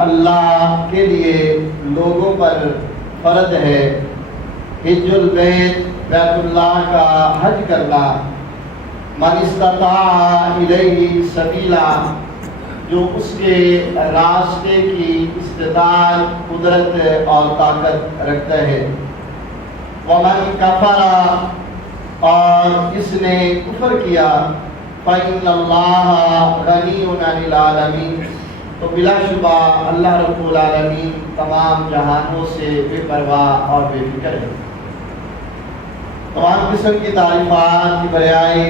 اللہ کے لیے لوگوں پر فرض ہے حج البیت، بیت اللہ کا حج کرنا، من استطاع الیہ سبیلا، جو اس کے راستے کی استطاعت، قدرت اور طاقت رکھتا ہے، ومن کفر، اور جس نے کفر کیا، فإن اللہ غنی عن العالمین، تو بلا شبہ اللہ رب العالمین تمام جہانوں سے بے پرواہ اور بے فکر ہے۔ تمام قسم کی تعریفات کی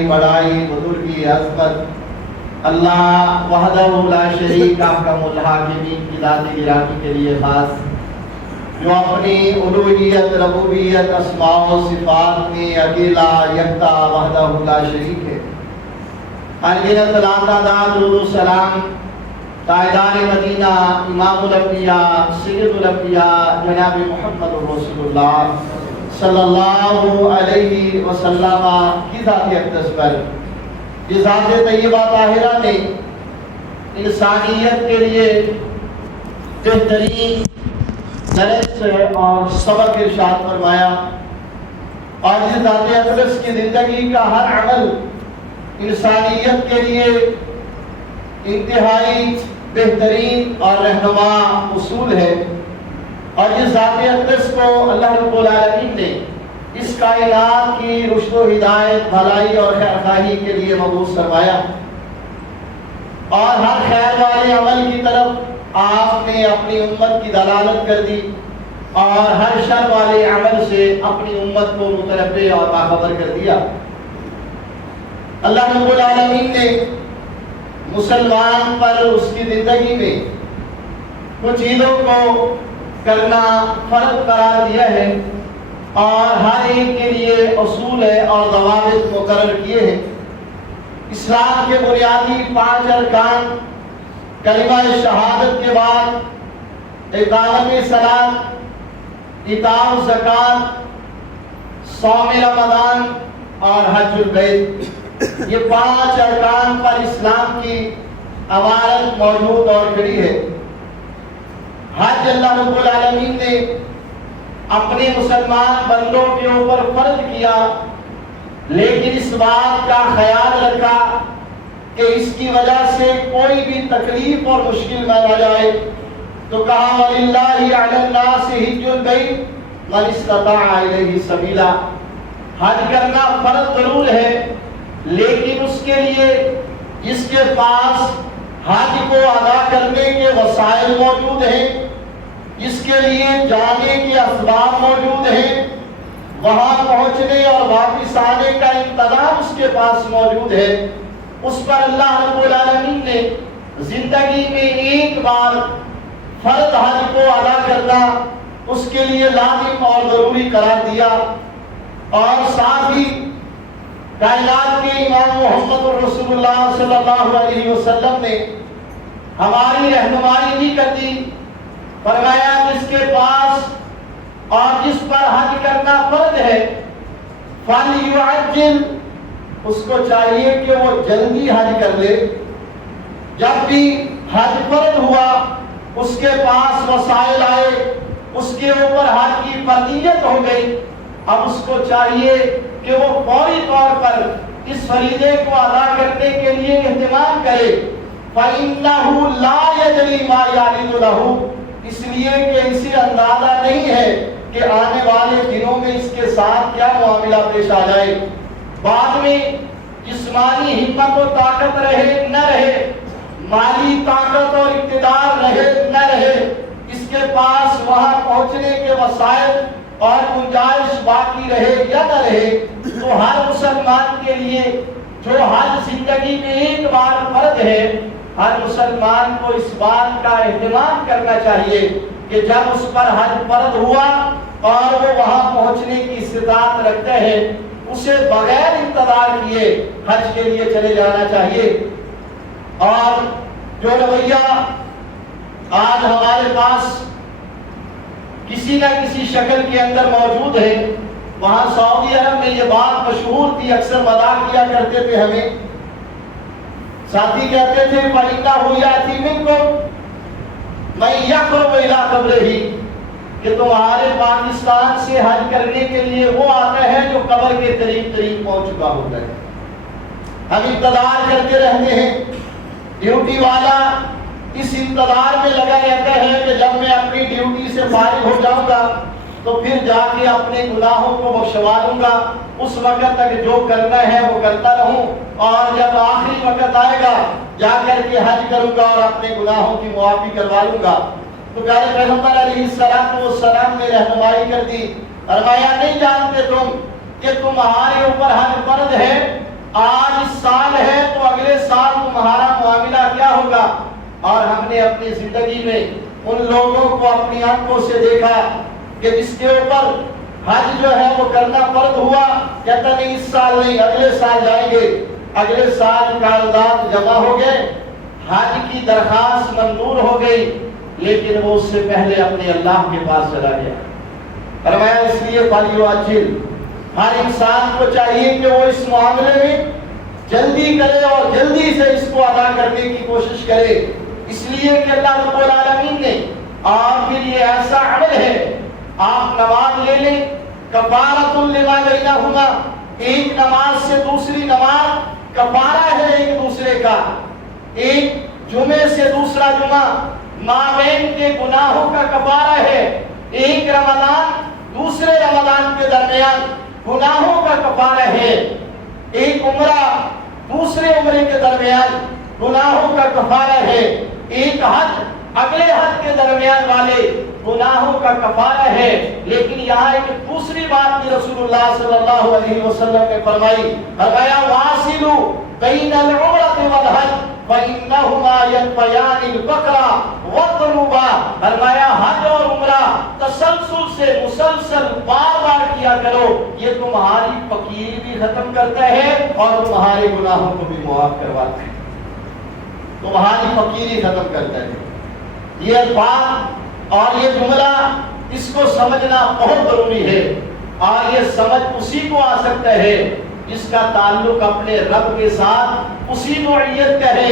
بڑائی، بزرگی، عظمت اللہ وحدہ لا شریک احکم الحاکمین کی ذات گرامی کے لیے خاص، جو اپنی الوہیت، ربوبیت، اسماء و صفات میں اکیلا، یکتا، وحدہ لا شریک ہے۔ انگیرت تعداد درود و سلام تاجدار مدینہ، امام الانبیاء، سید الانبیاء جناب محمد رسول اللہ صلی اللہ علیہ وسلم کی ذات اقدس پر، جس ذات طیبہ طاہرہ نے انسانیت کے لیے بہترین درس اور سبق ارشاد فرمایا، اور جس ذات اقدس کی زندگی کا ہر عمل انسانیت کے لیے انتہائی بہترین اور رہنما اصول ہے، اور جس ذات اقدس کو اللہ رب العالمین نے اس کائنات کی رشد و ہدایت، بھلائی اور خیرخواہی کے لیے مبعوث فرمایا، اور ہر خیر والے عمل کی طرف آپ نے اپنی امت کی دلالت کر دی، اور ہر شر والے عمل سے اپنی امت کو متنبہ اور باخبر کر دیا۔ اللہ رب العالمین نے مسلمان پر اس کی زندگی میں کچھ چیزوں کو کرنا فرض قرار دیا ہے، اور ہر ایک کے لیے اصول ہے اور ضوابط مقرر کیے ہیں۔ اسلام کے بنیادی 5 ارکان، کلمہ شہادت کے بعد اقامت صلاۃ، ایتاء الزکوٰۃ، صوم رمضان اور حج البیت، یہ 5 ارکان پر اسلام کی عمارت موجود اور کھڑی ہے۔ حج اللہ رب العالمین نے اپنے مسلمان بندوں کے اوپر فرض کیا، لیکن اس بات کا خیال رکھا کہ اس کی وجہ سے کوئی بھی تکلیف اور مشکل نہ آ جائے، تو کہا وَلِلَّهِ عَلَى النَّاسِ حِجُّ الْبَيْتِ مَنِ اسْتَطَاعَ إِلَيْهِ سَبِيلًا، حج کرنا فرض ضرور ہے، لیکن اس کے لیے جس کے پاس حج کو ادا کرنے کے وسائل موجود ہیں، جس کے لیے جانے کے اسباب موجود ہیں، وہاں پہنچنے اور واپس آنے کا انتظام اس کے پاس موجود ہے، اس پر اللہ رب العالمین نے زندگی میں ایک بار فرض حج کو ادا کرنا اس کے لیے لازم اور ضروری قرار دیا، اور ساتھ ہی کائنات کے امام محمد رسول اللہ صلی اللہ علیہ وسلم نے ہماری رہنمائی بھی کر دی، فرمایا جس کے پاس اور جس پر حج کرنا فرض ہے فَلْيُعَجِّلْ، اس کو چاہیے کہ وہ جلدی حج کر لے۔ جب بھی حج فرض ہوا، اس کے پاس وسائل آئے، اس کے اوپر حج کی فرضیت ہو گئی، اب اس کو چاہیے کہ وہ فوری طور پر اس فریضے کو ادا کرنے کے لیے اہتمام کرے، فَإِنَّهُ لَا يَدْرِي مَا يَعْرِضُ لَهُ، اس لیے کہ اسے اندازہ نہیں ہے کہ آنے والے دنوں میں اس کے ساتھ کیا معاملہ پیش آ جائے، بعد میں جسمانی ہمت و طاقت رہے نہ رہے، مالی طاقت اور اقتدار رہے نہ رہے، اس کے پاس وہاں پہنچنے کے وسائل اور گنجائش باقی رہے یا نہ رہے، تو ہر مسلمان کے لیے جو حج زندگی میں ایک بار فرض ہے، ہر مسلمان کو اس بات کا اہتمام کرنا چاہیے کہ جب اس پر حج فرض ہوا اور وہ وہاں پہنچنے کی استطاعت رکھتے ہیں، اسے بغیر انتظار کیے حج کے لیے چلے جانا چاہیے۔ اور جو رویہ آج ہمارے پاس کسی نہ کسی شکل کے اندر موجود ہے، وہاں سعودی عرب میں یہ بات مشہور تھی، اکثر مذاق کیا کرتے تھے، ہمیں ساتھی کہتے تھے فَإِنَّهُ يَأْتِي مِنْكُمْ میں یقرب الی قبرہ، کہ تمہارے پاکستان سے حج کرنے کے لیے وہ آتا ہے جو قبر کے قریب قریب پہنچ چکا ہوتا ہے۔ ہم انتظار کرتے رہتے ہیں، ڈیوٹی والا اس انتظار میں لگا رہتا ہے کہ جب میں اپنی ڈیوٹی سے فارغ ہو جاؤں گا تو پھر جا کے اپنے گناہوں کو بخشوا دوں گا، اس وقت تک جو کرنا ہے وہ کرتا رہوں، اور جب آخری وقت آئے گا جا کر کے حج کروں گا اور اپنے گناہوں کی معافی کروا لوں گا۔ تو پیارے پیغمبر علیہ السلام نے رہنمائی کر دی، فرمایا نہیں جانتے تم کہ تمہارے اوپر حج فرض ہے، آج سال ہے تو اگلے سال تمہارا معاملہ کیا ہوگا؟ اور ہم نے اپنی زندگی میں ان لوگوں کو اپنی آنکھوں سے دیکھا کہ جس کے اوپر حج جو ہے وہ کرنا فرض ہوا، کہتا نہیں اس سال نہیں، اگلے سال جائیں گے، اگلے سال کاغذات جمع ہو گئے، حج کی درخواست منظور ہو گئی، لیکن وہ اس سے پہلے اپنے اللہ کے پاس چلا گیا۔ فرمایا اس لیے فلیعجل، ہر انسان کو چاہیے کہ وہ اس معاملے میں جلدی کرے اور جلدی سے اس کو ادا کرنے کی کوشش کرے، اس لیے کہ اللہ رب العالمین نے اور پھر یہ ایسا عمل ہے، آپ نماز لے لیں، کفارۃ لما بینہما، ایک نماز سے دوسری نماز کفارہ ہے ایک دوسرے کا، ایک جمعے سے دوسرا جمعہ مابین کے گناہوں کا کفارہ ہے، ایک رمضان دوسرے رمضان کے درمیان گناہوں کا کفارہ ہے، ایک عمرہ دوسرے عمرے کے درمیان گناہوں کا کفارہ ہے، ایک حج اگلے حج کے درمیان والے گناہوں کا کفارہ ہے۔ لیکن یہاں ایک دوسری بات بھی رسول اللہ صلی اللہ علیہ وسلم نے فرمائی، فرمایا واصلوا بین العمرۃ والحج فإنہما ينفیان الفقر والذنوب، فرمایا حج اور عمرہ تسلسل سے مسلسل بار بار کیا کرو، یہ تمہاری فقیری بھی ختم کرتا ہے اور تمہارے گناہوں کو بھی معاف کرواتا ہے، تمہاری فقیری ختم کرتا ہے۔ یہ الفاظ اور یہ جملہ اس کو سمجھنا بہت ضروری ہے، اور یہ سمجھ اسی کو آ سکتا ہے جس کا تعلق اپنے رب کے ساتھ اسی نوعیت کا ہے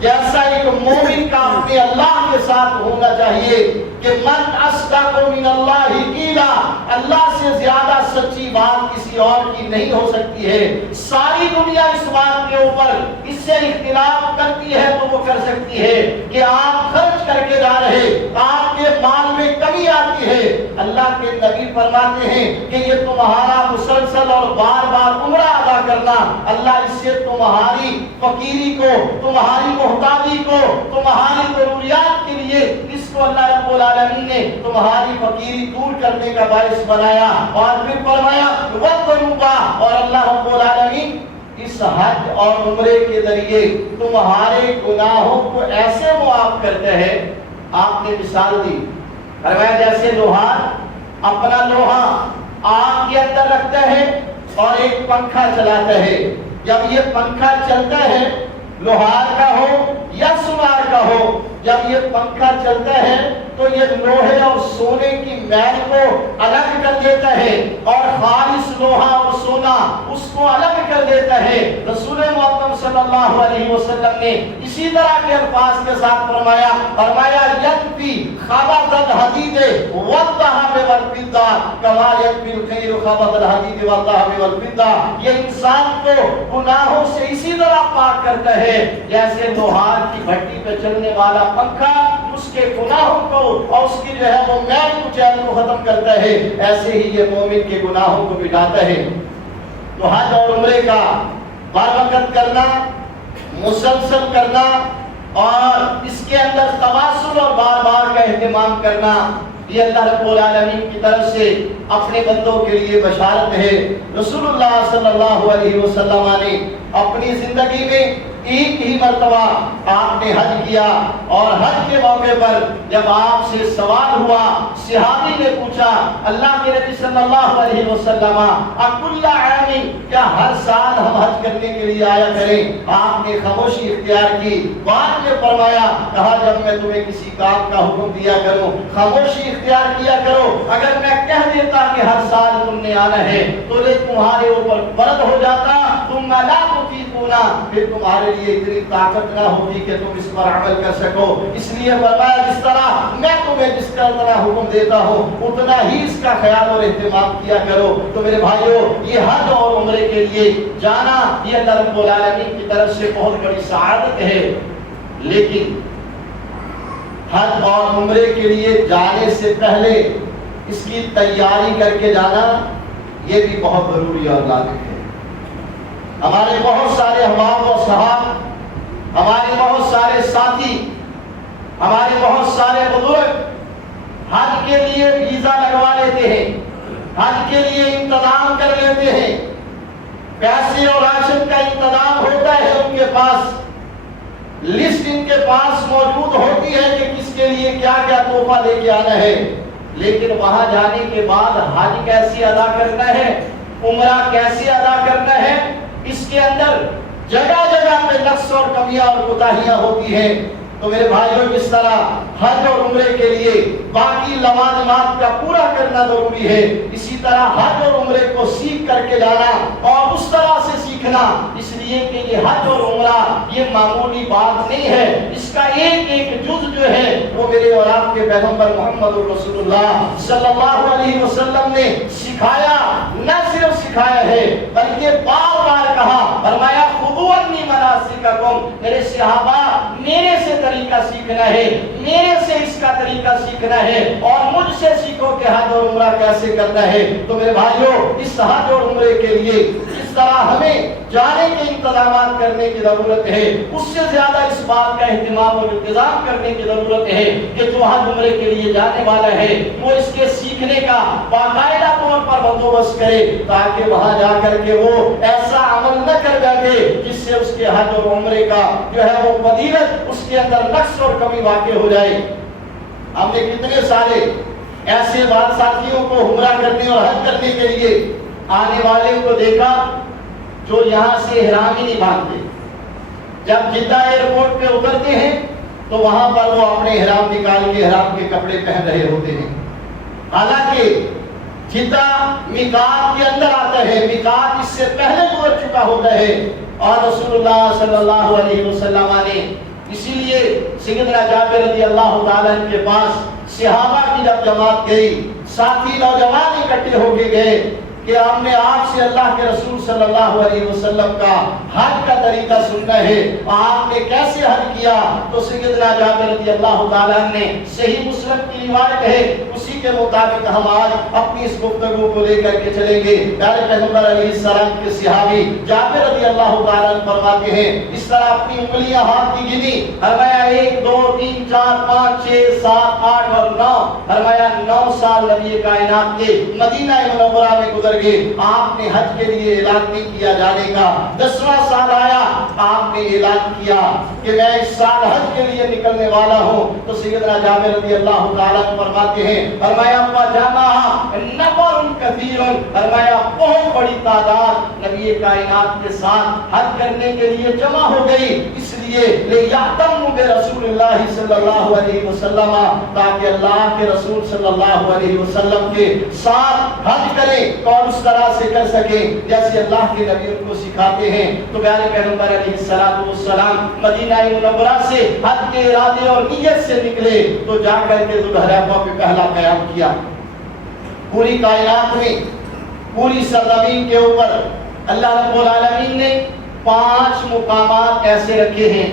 جیسا ایک مومن کا اپنے اللہ کے ساتھ ہونا چاہیے، کہ من اصدق من اللہ قیلا، اللہ سے زیادہ سچی بات کسی اور کی نہیں ہو سکتی ہے۔ ساری دنیا اس بات کے اوپر اس سے اختلاف کرتی ہے تو وہ کر سکتی ہے کہ آپ خرچ کر کے جا رہے، آپ کے مال میں کمی آتی ہے، اللہ کے نبی فرماتے ہیں کہ یہ تمہارا مسلسل اور بار بار عمرہ ادا کرنا، اللہ اس سے تمہاری فقیری کو، تمہاری محتاجی کو، تمہاری ضروریات کے لیے اس کو اللہ رب العالمین نے تمہاری فقیری دور کرنے کا باعث بنایا۔ اور پھر فرمایا وَالذُّنُوبَ، اور اللہ رب العالمین اس حج اور عمرے کے ذریعے تمہارے گناہوں کو ایسے معاف کرتے ہیں۔ آپ نے مثال دی، فرمایا جیسے لوہار اپنا لوہا آگ کے اندر رکھتا ہے اور ایک پنکھا چلاتا ہے، جب یہ پنکھا چلتا ہے لوہار کا ہو یا سونار کا ہو، جب یہ پنکھا چلتا ہے تو یہ لوہے اور سونے کی میل کو الگ کر دیتا ہے اور خالص لوہا اور سونا اس کو الگ کر دیتا ہے۔ رسول محترم صلی اللہ علیہ وسلم نے اسی طرح کے الفاظ کے ساتھ فرمایا یکفی خبث الحدید والذهب والفضہ کما یکفی الخیر خبث الحدید والذهب والفضہ، یہ انسان کو گناہوں سے اسی طرح پاک کرتا ہے جیسے لوہار کی بھٹی پہ چلنے والا پنکھا اس کے گناہوں کو اور اس کی جو ہے وہ میل کچیل کو ختم کرتا ہے، ایسے ہی یہ مومن کے گناہوں کو مٹاتا ہے۔ تو حج اور عمرے کا بار وقت کرنا، مسلسل کرنا اور اس کے اندر تواصل اور بار بار کا اہتمام کرنا، یہ اللہ رب العالمین کی طرف سے اپنے بندوں کے لیے بشارت ہے۔ رسول اللہ صلی اللہ علیہ وسلم نے اپنی زندگی میں ایک ہی مرتبہ آپ نے حج کیا، اور حج کے موقع پر جب آپ سے سوال ہوا، صحابی نے پوچھا اللہ کے نبی صلی اللہ علیہ وسلم اکل عام، کیا ہر سال ہم حج کرنے کے لیے آیا کریں؟ آپ نے خاموشی اختیار کی، بعد میں فرمایا، کہا جب میں تمہیں کسی کام کا حکم دیا کروں خاموشی اختیار کیا کرو، اگر میں کہہ دیتا کہ ہر سال تم نے آنا ہے تو یہ تمہارے اوپر فرض ہو جاتا، تم لا تطیقون روکنا پھر تمہارے لیے اتنی طاقت نہ ہوگی کہ تم اس پر عمل کر سکو. اس لیے فرمایا جس طرح میں تمہیں جس طرح حکم دیتا ہوں اتنا ہی اس کا خیال اور اہتمام کیا کرو. تو میرے بھائیو یہ حج اور عمرے کے لیے جانا یہ اللہ رب العالمین کی طرف سے بہت بڑی سعادت ہے. لیکن حج اور عمرے کے لیے جانے سے پہلے اس کی تیاری کر کے جانا یہ بھی بہت ضروری اور لازم ہے. ہمارے بہت سارے احباب و صحاب، ہمارے بہت سارے ساتھی، ہمارے بہت سارے بزرگ حج کے لیے ویزا لگوا لیتے ہیں، حج کے لیے انتظام کر لیتے ہیں، پیسے اور راشن کا انتظام ہوتا ہے ان کے پاس، لسٹ ان کے پاس موجود ہوتی ہے کہ کس کے لیے کیا کیا تحفہ لے کے آنا ہے. لیکن وہاں جانے کے بعد حج کیسے ادا کرنا ہے، عمرہ کیسے ادا کرنا ہے، اس کے اندر جگہ جگہ پہ نقص اور کمیاں اور کوتاہیاں ہوتی ہیں. تو میرے بھائیوں جس طرح حج اور عمرے کے لیے باقی لوازمات کا پورا کرنا ضروری ہے، اسی طرح حج اور عمرے کو سیکھ کر کے جانا اور اس طرح سے سیکھنا، اس لیے کہ یہ حج اور عمرہ یہ معمولی بات نہیں ہے. اس کا ایک ایک جز جو ہے وہ میرے اور آپ کے پیغمبر محمد رسول اللہ صلی اللہ علیہ وسلم نے سکھایا، نہ صرف سکھایا ہے بلکہ بار بار کہا، فرمایا خذوا عنی مناسککم، میرے صحابہ میرے سے طریقہ سیکھنا ہے، میرے سے اس کا طریقہ سیکھنا ہے اور مجھ سے سیکھو کہ حج اور عمرہ کیسے کرنا ہے. تو میرے بھائیوں اس حج اور عمرے کے لیے جس طرح ہمیں جانے کے انتظامات کرنے کی ضرورت ہے، اس سے زیادہ اس بات کا اہتمام اور انتظام کرنے کی ضرورت ہے کہ جو حج عمرے کے لیے جانے والا ہے وہ اس کے سیکھنے کا باقاعدہ طور پر بندوبست کرے، تاکہ وہاں جا کر کے وہ ایسا عمل نہ کر بیٹھے جس سے اس کے حج اور عمرے کا جو ہے وہ فضیلت اس کے اندر نقص اور کمی واقع ہو جائے. ہم نے کتنے سارے ایسے بات ساتھیوں کو عمرہ کرنے اور حج کرنے کے لیے آنے والے کو دیکھا جو یہاں سے احرام ہی نہیں باندھتے. جب جدہ ایئرپورٹ پہ اترتے ہیں تو وہاں پر وہ اپنے احرام نکال کے احرام کے کپڑے پہن رہے ہوتے ہیں. حالانکہ جدہ میقات کے اندر آتا ہے، میقات اس سے پہلے گزر چکا ہوتا ہے اور رسول اللہ صلی اللہ علیہ وسلم نے اسی لیے سیدنا جابر رضی اللہ تعالیٰ عنہ کے پاس صحابہ کی جب جماعت گئی، ساتھی نوجوان اکٹھے ہو کے گئے کہ ہم نے آپ سے اللہ کے رسول صلی اللہ علیہ وسلم کا حج کا طریقہ سننا ہے، آپ نے کیسے حج کیا؟ تو سیدنا جابر رضی اللہ تعالیٰ عنہ نے صحیح مسلم کی روایت ہے اسی کے مطابق ہم آج اپنی اس گفتگو کو لے کر کے چلیں گے. پیارے پیغمبر علیہ السلام کے صحابی جابر رضی اللہ تعالیٰ عنہ فرماتے ہیں اس طرح اپنی انگلیاں ہاتھ کی گنی، فرمایا 1 2 3 4 5 6 7 8 اور 9، فرمایا 9 سال نبی کائنات کے مدینہ منورہ میں گزر گئے، آپ نے حج کے لیے اعلان نہیں کیا جانے کا. 10واں سال آیا، آپ نے اعلان کیا کہ میں اس سال حج کے لیے نکلنے والا ہوں. تو سیدنا جابر رضی اللہ تعالیٰ عنہ فرماتے ہیں، فرمایا فَجَمَعَ نَفَرٌ كَثِيرٌ، فرمایا بہت بڑی تعداد نبی کائنات کے ساتھ حج کرنے کے لیے جمع ہو گئی، اس لیے لِيَعْتَمُّ بِرَسُولِ اللَّهِ صلی اللہ علیہ وسلم، تاکہ اللہ کے رسول صلی اللہ علیہ وسلم کے ساتھ حج کریں اور اس طرح سے کر سکیں جیسے اللہ کے نبی ان کو سکھاتے ہیں. تو پیارے پیغمبر علیہ السلام مدینہ منورہ سے حج کے ارادے اور نیت سے نکلے تو جا کر کے ذوالحلیفہ پہ پہلا قیام کیا. پوری کائنات میں پوری سرزمین کے اوپر اللہ رب العالمین نے 5 مقامات ایسے رکھے ہیں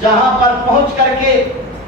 جہاں پر پہنچ کر کے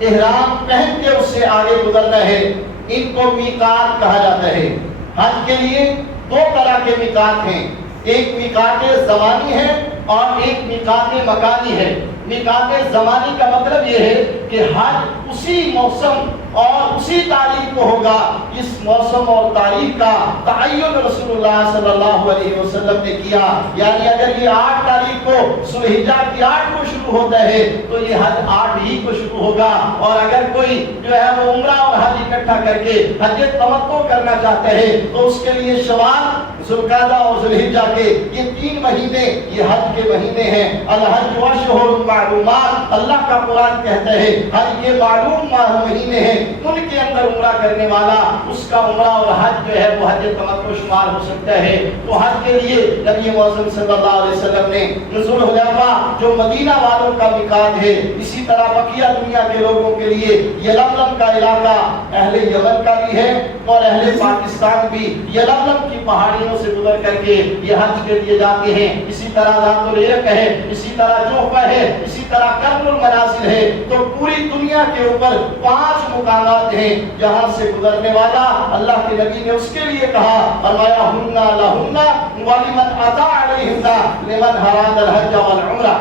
احرام پہن کے اس سے آگے گزرنا ہے. ان کو میقات کہا جاتا ہے. حج کے لیے 2 طرح کے میقات ہیں، ایک میقات زمانی ہے اور ایک میقات مکانی ہے. میقات زمانی کا مطلب یہ ہے کہ حج اسی موسم اور اسی تاریخ کو ہوگا. اس موسم اور تاریخ کا تعین رسول اللہ صلی اللہ علیہ وسلم نے کیا، یعنی اگر یہ 8 تاریخ کو ذوالحجہ کی 8 کو شروع ہوتا ہے تو یہ حج 8 ہی کو شروع ہوگا. اور اگر کوئی جو ہے وہ عمرہ اور حج اکٹھا کر کے حج تمتع کرنا چاہتا ہے تو اس کے لیے شوال ذوالقعدہ اور ذوالحجہ کے یہ 3 مہینے یہ حج کے مہینے ہیں۔ الحج اشہر معلومات، اللہ کا قرآن کہتا ہے حج کے معلوم مہینے ہیں، ان کے اندر عمرہ کرنے والا اس کا عمرہ اور حج جو ہے وہ حج تمتع شمار ہو سکتا ہے۔ تو حج کے لیے نبی معظم صلی اللہ علیہ وسلم نے نزول حلیفہ جو مدینہ والوں کا میقات ہے، اسی طرح بقیہ دنیا کے لوگوں کے لیے یلملم کا علاقہ اہل یمن کا بھی ہے اور اہل پاکستان بھی یلملم کی پہاڑیوں سے گزر کر کے یہ حج کے لیے جاتے ہیں۔ اسی طرح ذات العرق ہے، اسی طرح جوفہ ہے، اسی طرح کرم المنازل ہے۔ تو پوری دنیا کے اوپر 5 مقامات ہیں جہاں سے گزرنے والا اللہ کے نبی نے اس کے لیے کہا، فرمایا ہننا لہننا ولمن اطاع علیہننا لمن اراد الحج والعمرہ،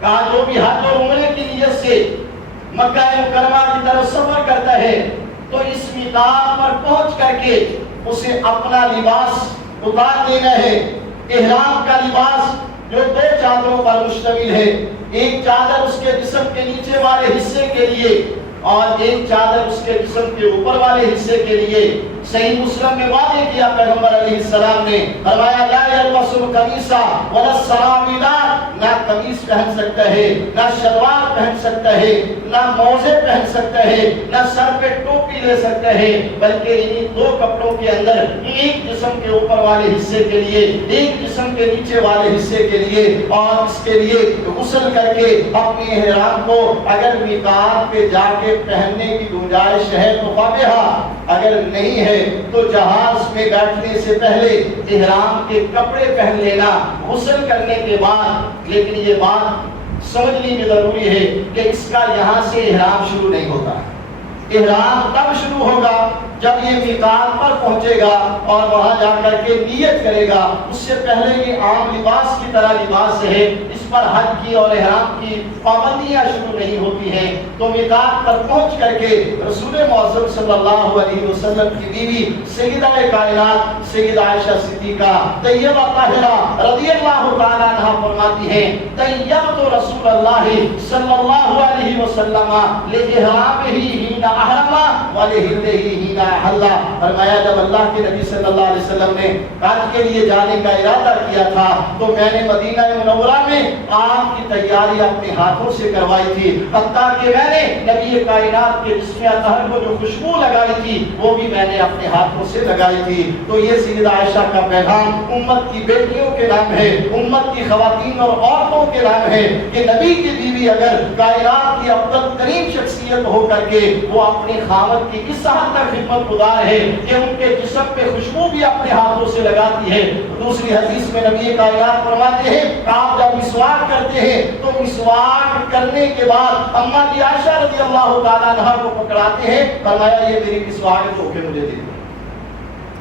کہا جو بھی حج اور عمرے کی نیت سے مکہ مکرمہ کی طرف سفر کرتا ہے تو اس میقات پر پہنچ کر کے اسے اپنا لباس اتار دینا ہے۔ احرام کا لباس جو 2 چادروں پر مشتمل ہے، ایک چادر اس کے جسم کے نیچے والے حصے کے لیے اور ایک چادر اس کے جسم کے اوپر والے حصے کے لیے۔ صحیح مسلم میں واضح کیا پیغمبر علیہ السلام نے، فرمایا لا یلبس القمیص ولا السراویل، نہ قمیص پہن سکتا ہے، نہ شلوار پہن سکتا ہے، نہ موزے پہن سکتا ہے، نہ سر پہ ٹوپی لے سکتا ہے، بلکہ انہی 2 کپڑوں کے اندر ایک جسم کے اوپر والے حصے کے لیے، ایک جسم کے نیچے والے حصے کے لیے اور اس کے لیے غسل کر کے اپنے احرام کو اگر میقات پہ جا کے پہننے کی گنجائش ہے تو فابہا، اگر نہیں ہے تو جہاز میں بیٹھنے سے پہلے احرام کے کپڑے پہن لینا غسل کرنے کے بعد۔ لیکن یہ بات سمجھنی بھی ضروری ہے کہ اس کا یہاں سے احرام شروع نہیں ہوتا، احرام تب شروع ہوگا جب یہ میقات پر پہنچے گا اور وہاں جا کر کے نیت کرے گا۔ اس سے پہلے یہ عام لباس کی طرح لباس ہے، اس پر حج کی اور احرام کی پابندیاں شروع نہیں ہوتی ہیں۔ تو میقات پر پہنچ کر کے رسول معظم صلی اللہ علیہ وسلم کی بیوی سیدہ کائنات سیدہ عائشہ صدیقہ طیبہ طاہرہ رضی اللہ تعالی عنہا فرماتی ہیں، طیبت رسول اللہ صلی اللہ علیہ وسلم لإحرامہ حین احرم ولحلہ حین حلہ۔ فرمایا جب اللہ کے نبی صلی اللہ علیہ وسلم نے حج کے لیے جانے کا ارادہ کیا تھا تو میں نے مدینہ منورہ میں آم کی تیاری اپنے ہاتھوں سے کروائی تھی، حتیٰ کہ میں نے نبی کائنات کے جسم اطہر کو جو خوشبو لگائی تھی وہ بھی میں نے اپنے ہاتھوں سے لگائی تھی۔ تو یہ سیدہ عائشہ کا پیغام امت کی بیٹیوں کے نام ہے، امت کی خواتین اور عورتوں کے نام ہے کہ نبی کی بیوی اگر کائنات کی افضل ترین شخصیت ہو کر کے وہ اپنے خاوند کی اس حد تک خدمت گزار ہے کہ ان کے جسم پہ خوشبو بھی اپنے ہاتھوں سے لگاتی ہے۔ دوسری حدیث میں نبی کائنات فرماتے ہیں آپ جب مسواک کرتے ہیں تو مسواک کرنے کے بعد اما جی عائشہ رضی اللہ تعالیٰ عنہا کو پکڑاتے ہیں، فرمایا یہ میری مسواک دھو کے مجھے دے دو۔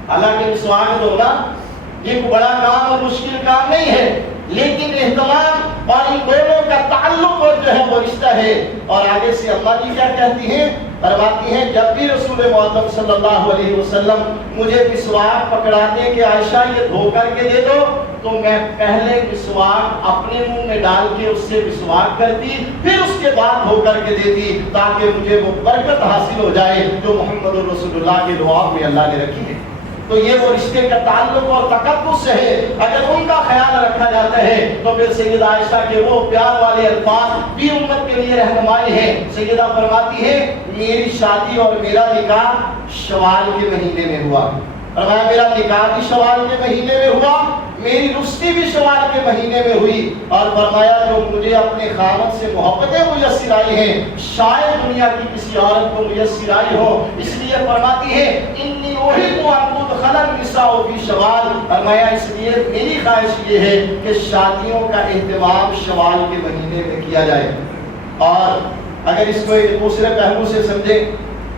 حالانکہ مسواک دھونا یہ کوئی بڑا کام اور مشکل کام نہیں ہے، لیکن اہتمام اور ان دونوں کا تعلق اور جو ہے وہ رشتہ ہے۔ اور آگے سے اللہ جی کیا کہتی ہیں، فرماتی ہیں جب بھی رسول معظم صلی اللہ علیہ وسلم مجھے مسواک پکڑاتے کہ عائشہ یہ دھو کر کے دے دو تو میں پہلے مسواک اپنے منہ میں ڈال کے اس سے مسواک کرتی، پھر اس کے بعد دھو کر کے دیتی تاکہ مجھے وہ برکت حاصل ہو جائے جو محمد رسول اللہ کے دعا میں اللہ نے رکھی ہے۔ تو یہ وہ رشتے کا تعلق اور تقدس ہے، اگر ان کا خیال رکھا جاتا ہے تو پھر سیدہ عائشہ کے وہ پیار والے الفاظ بھی امت کے لیے رہنمائی ہیں۔ سیدہ فرماتی ہے میری شادی اور میرا نکاح شوال کے مہینے میں ہوا، فرمایا میرا نکاح بھی شوال کے مہینے میں ہوا، میری رشتی بھی شوال کے مہینے میں ہوئی، اور فرمایا جو مجھے اپنے خاوند سے محبتیں میسر آئی ہیں شاید دنیا کی کسی عورت کو میسر آئی ہو، اس لیے فرماتی ہے انی احب ان تدخل النساء فی شوال، فرمایا اس لیے میری خواہش یہ ہے کہ شادیوں کا اہتمام شوال کے مہینے میں کیا جائے۔ اور اگر اس کو ایک دوسرے پہلو سے سمجھے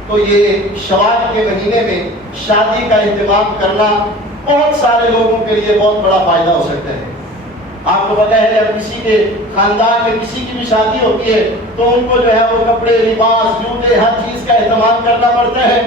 تو یہ شوال کے مہینے میں شادی کا اہتمام کرنا بہت سارے لوگوں کے لیے بہت بڑا فائدہ ہو سکتا ہے۔ آپ کو پتہ ہے جب کسی کے خاندان میں کسی کی بھی شادی ہوتی ہے تو ان کو جو ہے وہ کپڑے، لباس، جوتے، ہر چیز کا اہتمام کرنا پڑتا ہے،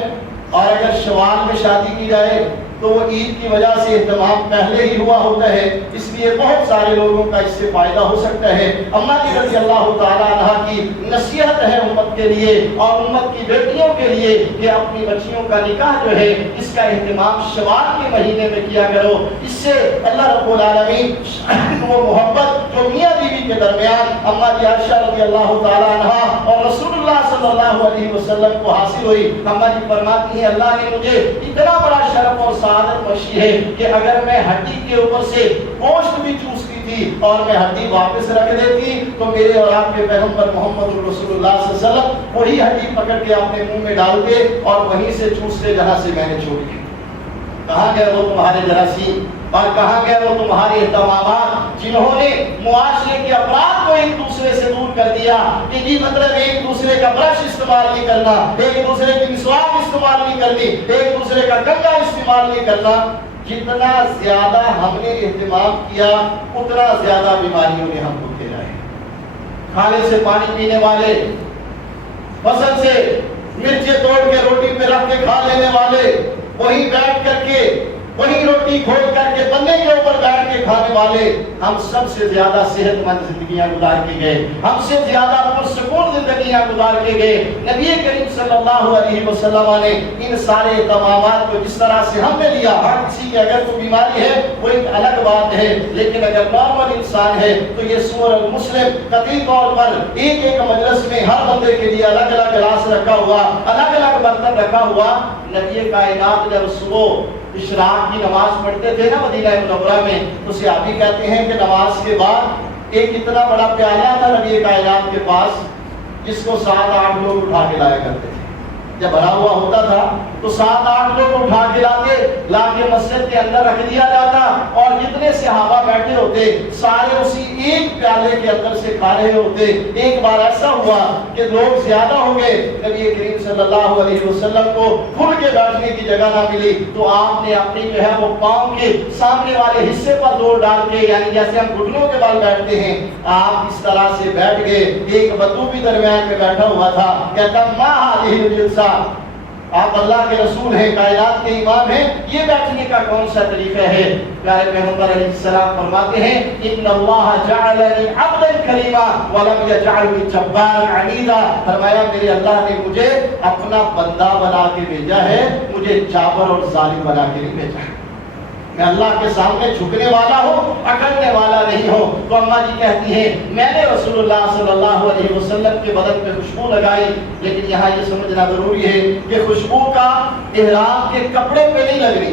اور اگر شوال میں شادی کی جائے تو وہ عید کی وجہ سے اہتمام پہلے ہی ہوا ہوتا ہے، اس لیے بہت سارے لوگوں کا اس سے فائدہ ہو سکتا ہے۔ اماں جی رضی اللہ تعالیٰ عنہ کی نصیحت ہے امت کے لیے اور امت کی بیٹیوں کے لیے کہ اپنی بچیوں کا نکاح جو ہے اس کا اہتمام شوال کے مہینے میں کیا کرو، اس سے اللہ رب العالمین وہ محبت جو میاں بیوی کے درمیان اماں جی عائشہ رضی اللہ تعالیٰ عنہ اور رسول اللہ صلی اللہ علیہ وسلم کو حاصل ہوئی۔ اماں جی فرماتی ہیں اللہ نے مجھے اتنا بڑا شرف اور سعادت بخشی ہے کہ اگر میں ہڈی کے اوپر سے گوشت بھی چوستی تھی اور میں ہڈی واپس رکھ دیتی تو میرے اور آپ کے پیغمبر محمد رسول اللہ صلی اللہ علیہ وسلم وہی ہڈی پکڑ کے اپنے منہ میں ڈالتے اور وہیں سے چوستے جہاں سے میں نے چھوڑی۔ کہاں گئے وہ تمہارے جراثیم اور کہاں گئے وہ تمہارے اہتمامات جنہوں نے معاشرے کے افراد کو ایک دوسرے سے دور کر دیا کہ جی مطلب ایک دوسرے کا برش استعمال نہیں کرنا، ایک دوسرے کی مسواک استعمال نہیں کرنی، ایک دوسرے کا کنگا استعمال نہیں کرنا۔ جتنا زیادہ ہم نے اہتمام کیا اتنا زیادہ بیماریوں نے ہم کو گھیرا ہے۔ کھانے سے پانی پینے والے، پسند سے مرچیں توڑ کے روٹی پہ رکھ کے کھا لینے والے، وہیں بیٹھ کر کے وہی روٹی کھول کر کے بندے کے اوپر بیٹھ کے کھانے والے، ہم سب سے زیادہ صحت مند زندگیاں گزار کے گئے، ہم سے زیادہ پرسکون زندگیاں گزار کے گئے۔ نبی کریم صلی اللہ علیہ وسلم نے ان سارے اہتمامات کو جس طرح سے ہم نے لیا، ہر کسی کی اگر کوئی بیماری ہے وہ ایک الگ بات ہے، لیکن اگر نارمل انسان ہے تو یہ سورہ المسلم قطعی طور پر ایک ایک مجلس میں ہر بندے کے لیے الگ الگ گلاس رکھا ہوا، الگ الگ برتن رکھا ہوا۔ نبی کائنات جب صبح اشراق کی نماز پڑھتے تھے نا مدینہ منورہ میں، تو صحابی کہتے ہیں کہ نماز کے بعد ایک اتنا بڑا پیالہ تھا نبی کائنات کے پاس جس کو 7-8 لوگ اٹھا کے لایا کرتے تھے۔ جب بھرا ہوا ہوتا تھا تو 7-8 لوگ اٹھا کے لا کے مسجد کے اندر رکھ دیا جاتا اور جتنے صحابہ بیٹھے ہوتے سارے اسی ایک پیالے کے اندر سے کھا رہے ہوتے۔ ایک بار ایسا ہوا کہ لوگ زیادہ ہو گئے، نبی کریم صلی اللہ علیہ وسلم کو کھل کے بیٹھنے کی جگہ نہ ملی تو آپ نے اپنی جو ہے وہ پاؤں کے سامنے والے حصے پر زور ڈال کے، یعنی جیسے ہم گھٹنوں کے بال بیٹھتے ہیں، آپ اس طرح سے بیٹھ گئے۔ ایک بدو بھی درمیان میں بیٹھا ہوا تھا، کہتا ما هذه الجلسہ، آپ اللہ کے رسول ہیں، کائنات کے امام ہیں، یہ بیٹھنے کا کون سا طریقہ ہے؟ پیارے پیغمبر علیہ السلام فرماتے ہیں ان اللہ جعلنی عبدا کریما ولم یجعلنی جبارا عنیدا، فرمایا میرے اللہ نے مجھے اپنا بندہ بنا کے بھیجا ہے، مجھے جابر اور ظالم بنا کے نہیں بھیجا ہے۔ میں اللہ کے سامنے جھکنے والا ہوں، اکڑنے والا نہیں ہوں۔ تو اماں جی کہتی ہیں میں نے رسول اللہ صلی اللہ علیہ وسلم کے بدن پہ خوشبو لگائی، لیکن یہاں یہ سمجھنا ضروری ہے کہ خوشبو کا احرام کے کپڑے پہ نہیں لگنی۔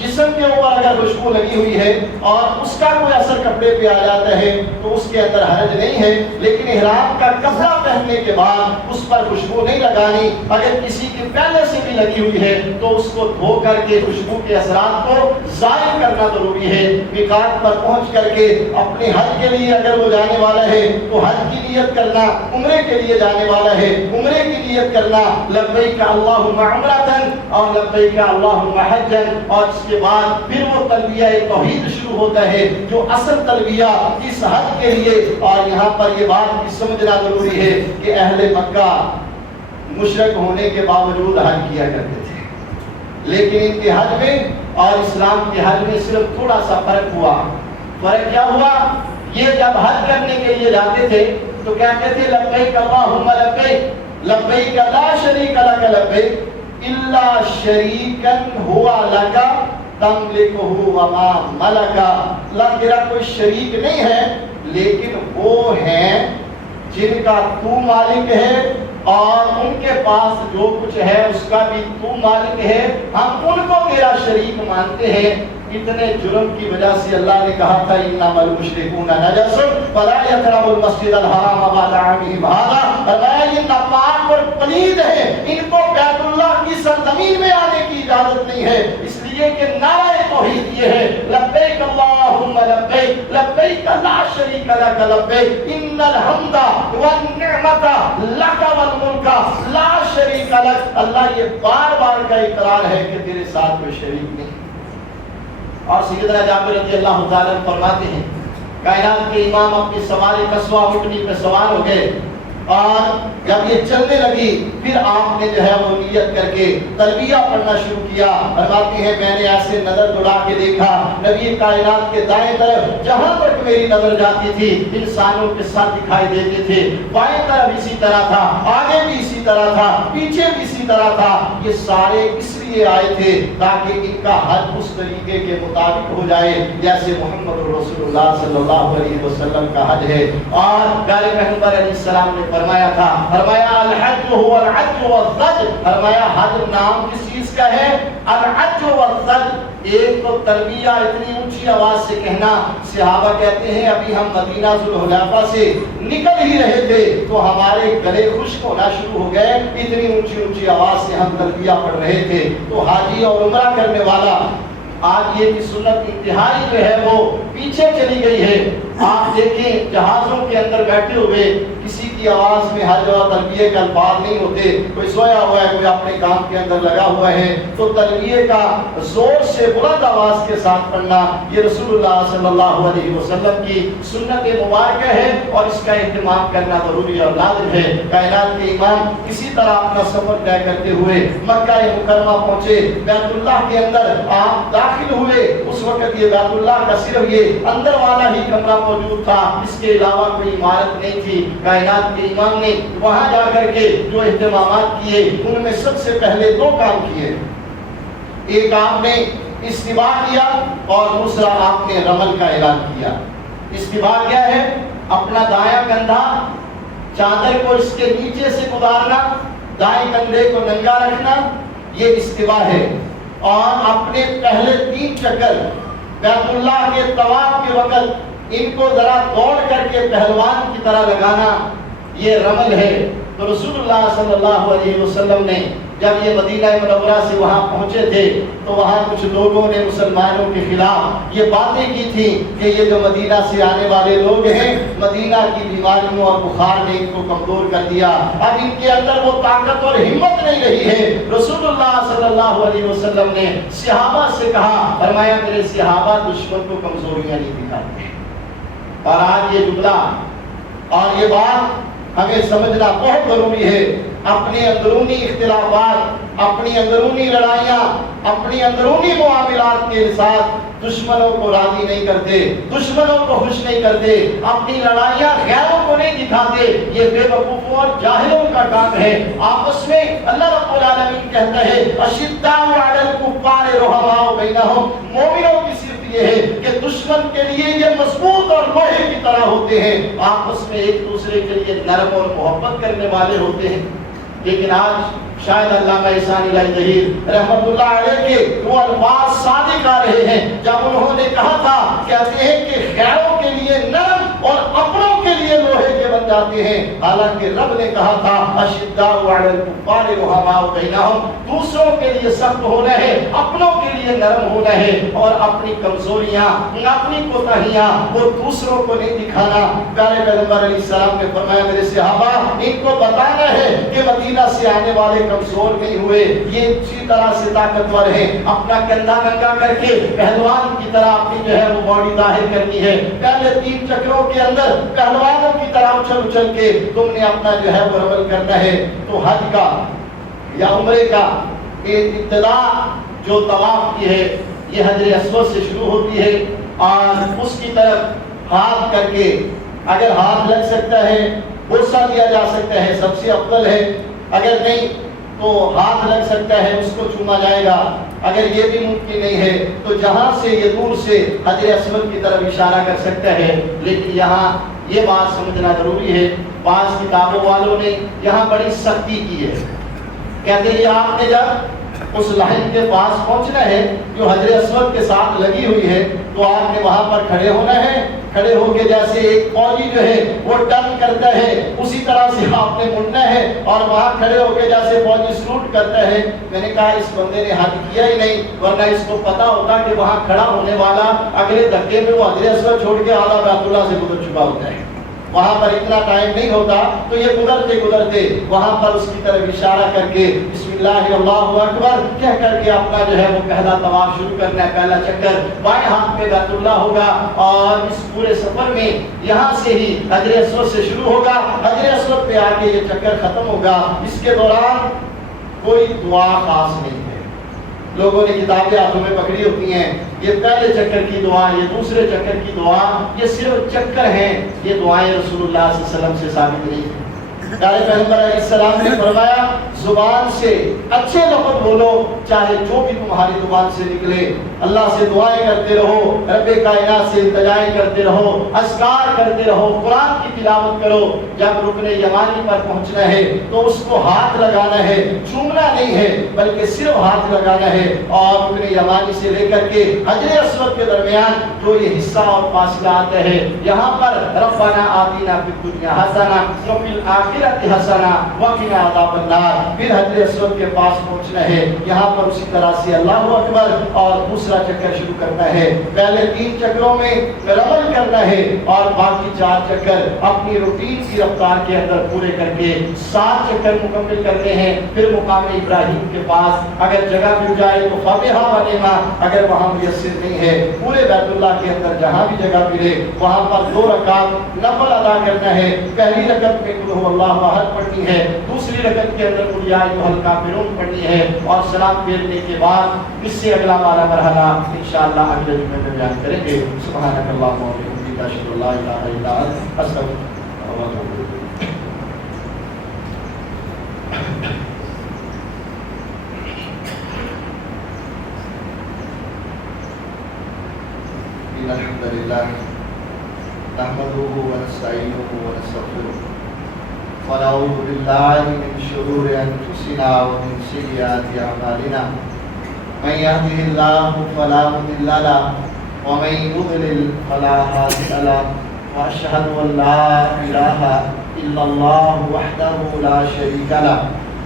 جسم کے اوپر اگر خوشبو لگی ہوئی ہے اور اس کا کوئی اثر کپڑے پہ آ جاتا ہے تو اس کے اندر حرج نہیں ہے، لیکن احرام کا کپڑا پہننے کے بعد اس پر خوشبو نہیں لگانی۔ اگر کسی کی پہلے سے بھی لگی ہوئی ہے تو اس کو دھو کر کے خوشبو کے اثرات کو ظاہر کرنا ضروری ہے۔ میقات پر پہنچ کر کے اپنے حج کے لیے اگر وہ جانے والا ہے تو حج کی نیت کرنا، عمرے کے لیے جانے والا ہے عمرے کی نیت کرنا، لبیک اللہم عمرۃ اور لبیک اللہم حجا، اور اس کے بعد پھر وہ تلبیہ توحید شروع ہوتا ہے جو اصل تلبیہ اس حج کے لیے۔ اور یہاں پر یہ بات بھی سمجھنا ضروری ہے کہ اہل مکہ مشرک ہونے کے باوجود حج کیا کرتے تھے، لیکن ان کے حج میں اور اسلام کے حج میں صرف تھوڑا سا فرق ہوا۔ فرق کیا ہوا؟ یہ جب حج کرنے کے لیے جاتے تھے تو کہتے تھے لبیک اللہم لبیک لبیک لا شریک لک لبیک الا شریکا ہوا لک تملکہ وما ملکا، اللہ تیرا کوئی شریک نہیں ہے لیکن وہ ہیں جن کا تو مالک ہے اور ان کے پاس جو کچھ ہے اس کا بھی تو مالک ہے، ہم ان کو تیرا شریک مانتے ہیں۔ اتنے جرم کی وجہ سے اللہ نے کہا تھا انما المشرکون نجس فلا يقربوا المسجد الحرام بعد عامهم هذا، فرمایا یہ ناپاک اور پلید ہے، ان کو بیت اللہ کی سرزمین میں آنے کی اجازت نہیں ہے، اس لیے کہ نعرہ توحید یہ ہے لبیک اللہم لبیک لبیک لا شریک لک لبیک ان الحمد والنعمت لک والملک لا شریک لک۔ اللہ یہ بار بار کا اقرار ہے کہ تیرے ساتھ کوئی شریک نہیں۔ اور سیدنا جابر رضی اللہ تعالیٰ فرماتے ہیں کائنات کے امام اپنی سواری قصوہ اٹھنی پہ سوار ہو گئے اور جب یہ چلنے لگی پھر آپ نے جو ہے وہ نیت کر کے تلبیہ پڑھنا شروع کیا۔ فرماتی ہے میں نے ایسے نظر دوڑا کے دیکھا نبی کائنات کے دائیں طرف جہاں تک میری نظر جاتی تھی انسانوں کے سر دکھائی دیتے تھے، بائیں طرف اسی طرح تھا، آگے بھی اسی طرح تھا، پیچھے بھی اسی طرح تھا۔ یہ سارے اس لیے آئے تھے تاکہ ان کا حج اس طریقے کے مطابق ہو جائے جیسے محمد رسول اللہ صلی اللہ علیہ وسلم کا حج ہے۔ اور پیارے پیغمبر علیہ السلام نے فرمایا تھا، فرمایا الحج هو العج والضج، فرمایا حج نام کس چیز کا ہے؟ العج والضج۔ ایک تو تلبیہ اتنی اونچی آواز سے کہنا، صحابہ کہتے ہیں ابھی ہم مدینہ ذوالحلیفہ سے نکل ہی رہے تھے تو ہمارے گلے خشک ہونا شروع ہو گئے، اتنی اونچی اونچی آواز سے ہم تلبیہ پڑھ رہے تھے۔ تو حاجی اور عمرہ کرنے والا آج یہ کی سنت انتہائی جو ہے وہ پیچھے چلی گئی ہے۔ آپ دیکھیں جہازوں کے اندر بیٹھے ہوئے کسی کی آواز میں حج اور تلبیہ کا الفاظ نہیں ہوتے، کوئی سویا ہوا ہے، کوئی اپنے کام کے اندر لگا ہوا ہے، تو تلبیہ کا زور سے بلند آواز کے ساتھ پڑھنا یہ رسول اللہ صلی اللہ علیہ وسلم کی سنت مبارکہ ہے اور اس کا اہتمام کرنا ضروری اور لازم ہے۔ کائنات کے امام اسی طرح اپنا سفر طے کرتے ہوئے مکہ مکرمہ پہنچے، بیت اللہ کے اندر آپ داخل ہوئے، اس وقت یہ بیت اللہ کا صرف یہ اندر والا ہی کمرہ موجود تھا، اس کے علاوہ کوئی عمارت نہیں تھی۔ کائنات کے امام نے وہاں جا کر کے جو اہتمامات کیے ان میں سب سے پہلے دو کام کیے، ایک آپ نے استواء کیا اور دوسرا آپ نے رمل کا اعلان کیا۔ استواء کیا ہے؟ اپنا دایاں کندھا چادر کو اس کے نیچے سے گزارنا، دائیں کندھے کو ننگا رکھنا، یہ استواء ہے۔ اور اپنے پہلے 3 چکر بیت اللہ کے طواف کے وقت ان کو ذرا دوڑ کر کے پہلوان کی طرح لگانا، یہ رمل ہے۔ تو رسول اللہ صلی اللہ علیہ وسلم نے جب یہ مدینہ منورہ سے وہاں پہنچے تھے تو وہاں کچھ لوگوں نے مسلمانوں کے خلاف یہ باتیں کی تھی کہ یہ جو مدینہ سے آنے والے لوگ ہیں مدینہ کی بیماریوں اور بخار نے ان کو کمزور کر دیا، اب ان کے اندر وہ طاقت اور ہمت نہیں رہی ہے۔ رسول اللہ صلی اللہ علیہ وسلم نے صحابہ سے کہا، فرمایا میرے صحابہ دشمن کو کمزوریاں نہیں دکھاتے۔ اور آج یہ جملہ اور یہ بات ہمیں سمجھنا بہت ضروری ہے۔ اپنے اندرونی اختلافات، اپنی اندرونی لڑائیاں، اپنی اندرونی معاملات کے ساتھ دشمنوں کو راضی نہیں کرتے، دشمنوں کو خوش نہیں کرتے، اپنی لڑائیاں غیروں کو نہیں دکھاتے، یہ بے وقوفوں اور جاہلوں کا کام ہے۔ آپس میں اللہ رب العالمین کہتا ہے اشداء علی الکفار رحماء بینہم، مومنوں کی صرف یہ ہے کہ دشمن کے لیے یہ مضبوط اور لوہے کی طرح ہوتے ہیں، آپس میں ایک دوسرے کے لیے نرم اور محبت کرنے والے ہوتے ہیں۔ لیکن آج شاید علامہ احسان الہی ظہیر رحمت اللہ علیہ کے وہ الفاظ صادق آ رہے ہیں جب انہوں نے کہا تھا، کہتے ہیں کہ غیروں کے لیے نرم اور اپنوں کے لیے لوہے کے بن جاتے ہیں، حالانکہ رب نے کہا تھا اشداء علی الکفار رحماء بینہم، دوسروں کے لیے سخت ہونا ہے، اپنوں کے لیے نرم ہونا ہے، اور اپنی کمزوریاں، اپنی کوتاہیاں وہ دوسروں کو نہیں دکھانا۔ پیارے پیغمبر علیہ السلام نے فرمایا میرے صحابہ ان کو بتانا ہے کہ مدینہ سے آنے والے کمزور نہیں ہوئے، یہ اسی طرح سے طاقتور ہیں، اپنا کندھا ننگا کر کے پہلوان کی طرح اپنی جو ہے وہ باڈی ظاہر کرنی ہے۔ پہلے 3 چکروں کے اندر پہلوانوں کی طرح اچھل اچھل کے تم نے اپنا جو ہے وہ عمل کرنا ہے۔ تو حج کا یا عمرے کا ایک ابتدا جو طواف کی ہے یہ حجر اسود سے شروع ہوتی ہے، اور اس کی طرف ہاتھ کر کے اگر ہاتھ لگ سکتا ہے بوسہ دیا جا سکتا ہے، سب سے افضل ہے، اگر نہیں تو ہاتھ لگ سکتا ہے اس کو چوما جائے گا، اگر یہ بھی ممکن نہیں ہے تو جہاں سے یہ دور سے حجر اسود کی طرف اشارہ کر سکتا ہے۔ لیکن یہاں یہ بات سمجھنا ضروری ہے، بعض کتابوں والوں نے یہاں بڑی سختی کی ہے، کہتے ہیں آپ نے جب اس لائن کے پاس پہنچنا ہے جو حجر اسود کے ساتھ لگی ہوئی ہے تو آپ نے وہاں پر کھڑے ہونا ہے، کھڑے ہو کے جیسے ایک فوجی جو ہے وہ ٹرن کرتا ہے اسی طرح سے آپ نے مڑنا ہے، اور وہاں کھڑے ہو کے جیسے فوجی سلوٹ کرتا ہے۔ میں نے کہا اس بندے نے حج کیا ہی نہیں، ورنہ اس کو پتا ہوتا کہ وہاں کھڑا ہونے والا اگلے دھکے میں وہ حجر اسود چھوڑ کے اعلیٰ بیت اللہ سے گزر چکا ہوتا ہے، وہاں پر اتنا ٹائم نہیں ہوتا، تو یہ گزرتے گزرتے وہاں پر اس کی طرف اشارہ کر کے بسم اللہ اللہ اکبر کہہ کر کے اپنا جو ہے وہ پہلا طواف شروع کرنا ہے. پہلا چکر بائیں ہاتھ میں بیت اللہ ہوگا اور اس پورے سفر میں یہاں سے ہی حجر اسود سے شروع ہوگا, حجر اسود پہ آ کے یہ چکر ختم ہوگا. اس کے دوران کوئی دعا خاص نہیں ہے. لوگوں نے کتابیں ہاتھوں میں پکڑی ہوتی ہیں, یہ پہلے چکر کی دعا, یہ دوسرے چکر کی دعا, یہ صرف چکر ہیں. یہ دعائیں رسول اللہ صلی اللہ علیہ وسلم سے ثابت نہیں ہیں. پیارے پیغمبر علیہ السلام نے فرمایا زبان سے اچھے لفظ بولو, چاہے جو بھی تمہاری زبان سے نکلے. اللہ سے دعائیں کرتے رہو, رب کائنات سے التجائیں کرتے رہو, اذکار کرتے رہو, قرآن کی تلاوت کرو. جب رکن یمانی پر پہنچنا ہے تو اس کو ہاتھ لگانا ہے, چومنا نہیں ہے بلکہ صرف ہاتھ لگانا ہے. اور رکن یمانی سے لے کر کے حجر اسود کے درمیان جو یہ حصہ اور فاصلہ آتا ہے, یہاں پر ربنا آتینا فی الدنیا حسنہ وفی الآخرۃ حسنہ وقنا عذاب النار. پھر حجر اسود کے پاس پہنچنا ہے, یہاں پر اسی طرح سے اللہ اکبر اور دوسرا چکر شروع کرنا ہے. پہلے 3 چکروں میں رمل کرنا ہے اور باقی 4 چکر اپنی روٹین کی رفتار کے اندر پورے کر کے 7 چکر مکمل کرنے ہیں. پھر مقام ابراہیم کے پاس اگر جگہ مل جائے تو فبہا ونعما, اگر وہاں میسر نہیں ہے پورے بیت اللہ کے اندر جہاں بھی جگہ ملے وہاں پر 2 رکعت نفل ادا کرنا ہے. پہلی رکعت میں قل هو اللہ احد پڑھنی ہے, دوسری رکعت کے اندر قل یا ایھا الکافرون پڑھنی ہے, اور سلام پھیرنے کے بعد اس سے اگلا والا مرحلہ انشاءاللہ اگلے جمعے میں بیان کریں گے. سبحانک اللہم و بحمدک اشہد ان لا الہ الا انت استغفرک و اتوب الیک. الحمد لله نحمده ونستعينه ونستغفره ونعوذ بالله من شرور انفسنا ومن سيئات اعمالنا من يهده الله فلا مضل له ومن يضلل فلا هادي له واشهد ان لا اله الا الله وحده لا شريك له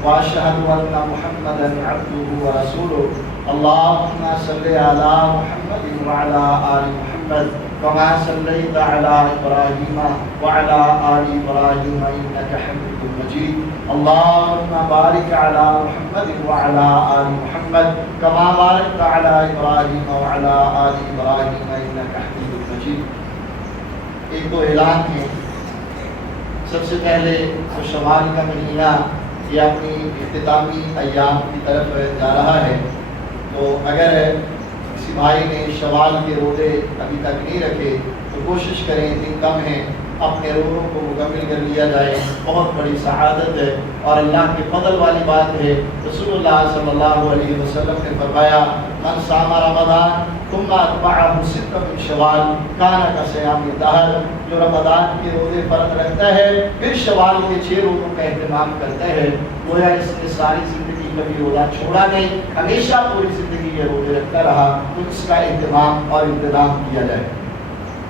واشهد ان محمدا عبده ورسوله. اللهم صل على محمد وعلى آل محمد كما صليت على إبراهيم وعلى آل إبراهيم إنك حميد مجيد. اللهم بارك على محمد وعلى آل محمد كما باركت على إبراهيم وعلى آل إبراهيم إنك حميد مجيد. ایک دو اعلان ہیں. سب سے پہلے شوال کا مہینہ یہ اپنی اختتامی ایام کی طرف جا رہا ہے, تو اگر کسی بھائی نے شوال کے روزے ابھی تک نہیں رکھے تو کوشش کریں, دن کم ہیں, اپنے روزوں کو مکمل کر لیا جائے. بہت بڑی سعادت ہے اور اللہ کے فضل والی بات ہے. رسول اللہ صلی اللہ علیہ وسلم نے فرمایا من صام رمضان ثم اتبعه ستا من شوال کان کصیام الدہر. جو رمضان کے روزے فرض رکھتا ہے پھر شوال کے 6 روزوں کا اہتمام کرتا ہے, گویا اس نے ساری زندگی کبھی روزہ چھوڑا نہیں, ہمیشہ پوری زندگی یہ روزے رکھتا رہا. تو اس کا اہتمام اور انتظام کیا جائے.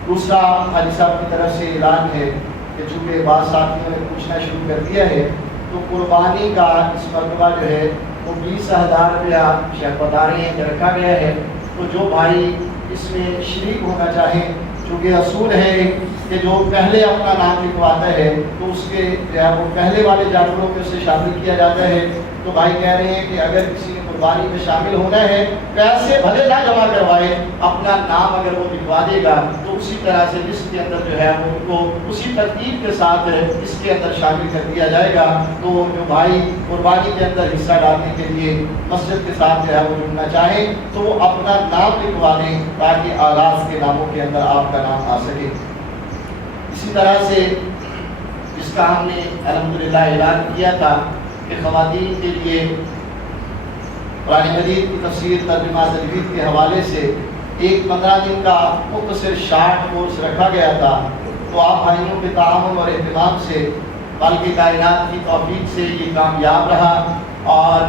دوسرا حاجی صاحب کی طرف سے اعلان ہے کہ چونکہ بعض ساتھیوں نے پوچھنا شروع کر دیا ہے, تو قربانی کا اس مرتبہ جو ہے وہ 20,000 روپیہ شیخ بتا رہے ہیں کہ رکھا گیا ہے. تو جو بھائی اس میں شریک ہونا چاہیں, چونکہ اصول ہے کہ جو پہلے اپنا نام لکھواتا ہے تو اس کے وہ پہلے والے جانوروں میں اسے شامل کیا جاتا ہے. تو بھائی کہہ رہے ہیں کہ اگر کسی نے قربانی میں شامل ہونا ہے پیسے بھلے نہ جمع کروائے, اپنا نام اگر وہ لکھوا دے گا تو اسی طرح سے لسٹ کے اندر جو ہے ان کو اسی ترتیب کے ساتھ اس کے اندر شامل کر دیا جائے گا. تو جو بھائی قربانی کے اندر حصہ ڈالنے کے لیے مسجد کے ساتھ جو ہے وہ جڑنا چاہیں تو وہ اپنا نام لکھوا دیں تاکہ آغاز کے ناموں کے اندر آپ کا نام آ سکے. اسی طرح سے جس کا ہم نے الحمدللہ اعلان کیا تھا کہ خواتین کے لیے قرآن مجید کی تفسیر ترجمہ تجوید کے حوالے سے ایک 15 دن کا مختصر شارٹ کورس رکھا گیا تھا. تو آپ بھائیوں کے تعاون اور اہتمام سے خالق کائنات کی توفیق سے یہ کامیاب رہا اور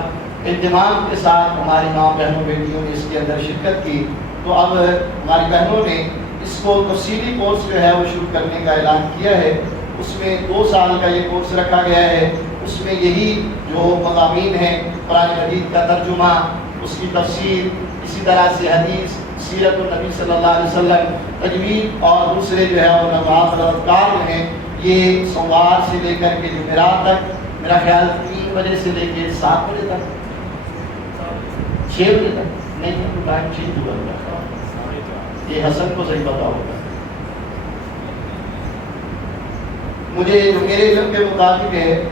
اہتمام کے ساتھ ہماری ماں بہنوں بیٹیوں نے اس کے اندر شرکت کی. تو اب ہماری بہنوں نے اس کو تفصیلی کورس جو ہے وہ شروع کرنے کا اعلان کیا ہے. اس میں 2 سال کا یہ کورس رکھا گیا ہے. اس میں یہی جو مضامین ہیں قرآن مجید کا ترجمہ, اس کی تفسیر, اسی طرح سے حدیث, سیرت النبی صلی اللہ علیہ وسلم, تجوید اور دوسرے جو ہے وہ نماز اور اذکار ہیں, یہ سوموار سے لے کر کے جمعرات تک, میرا خیال 3 بجے سے لے کے 7 بجے تک 6 بجے تک نہیں ہے تو ٹائم چینج ہوا ہوگا. یہ حسن کو صحیح پتا ہوگا. مجھے میرے علم کے مطابق ہے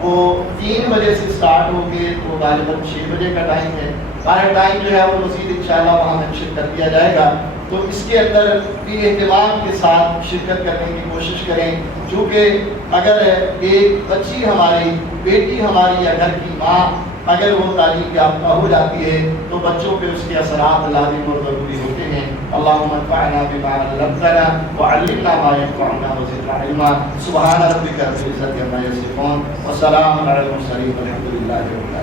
وہ 3 بجے سے سٹارٹ ہو کے تو غالباً 6 بجے کا ٹائم ہے. سارا ٹائم جو ہے وہ مزید انشاءاللہ وہاں مینشن کر دیا جائے گا. تو اس کے اندر بھی اہتمام کے ساتھ شرکت کرنے کی کوشش کریں. چونکہ اگر ایک بچی ہماری بیٹی ہماری یا گھر کی ماں اگر وہ تعلیم یافتہ ہو جاتی ہے تو بچوں پہ اس کے اثرات لازم اور ضروری ہوتے ہیں. اللهم انفعنا بما علمتنا وعلمنا ما ينفعنا وزدنا علما. سبحان ربك رب العزة عما يصفون وسلام على المرسلين والحمد لله رب العالمين.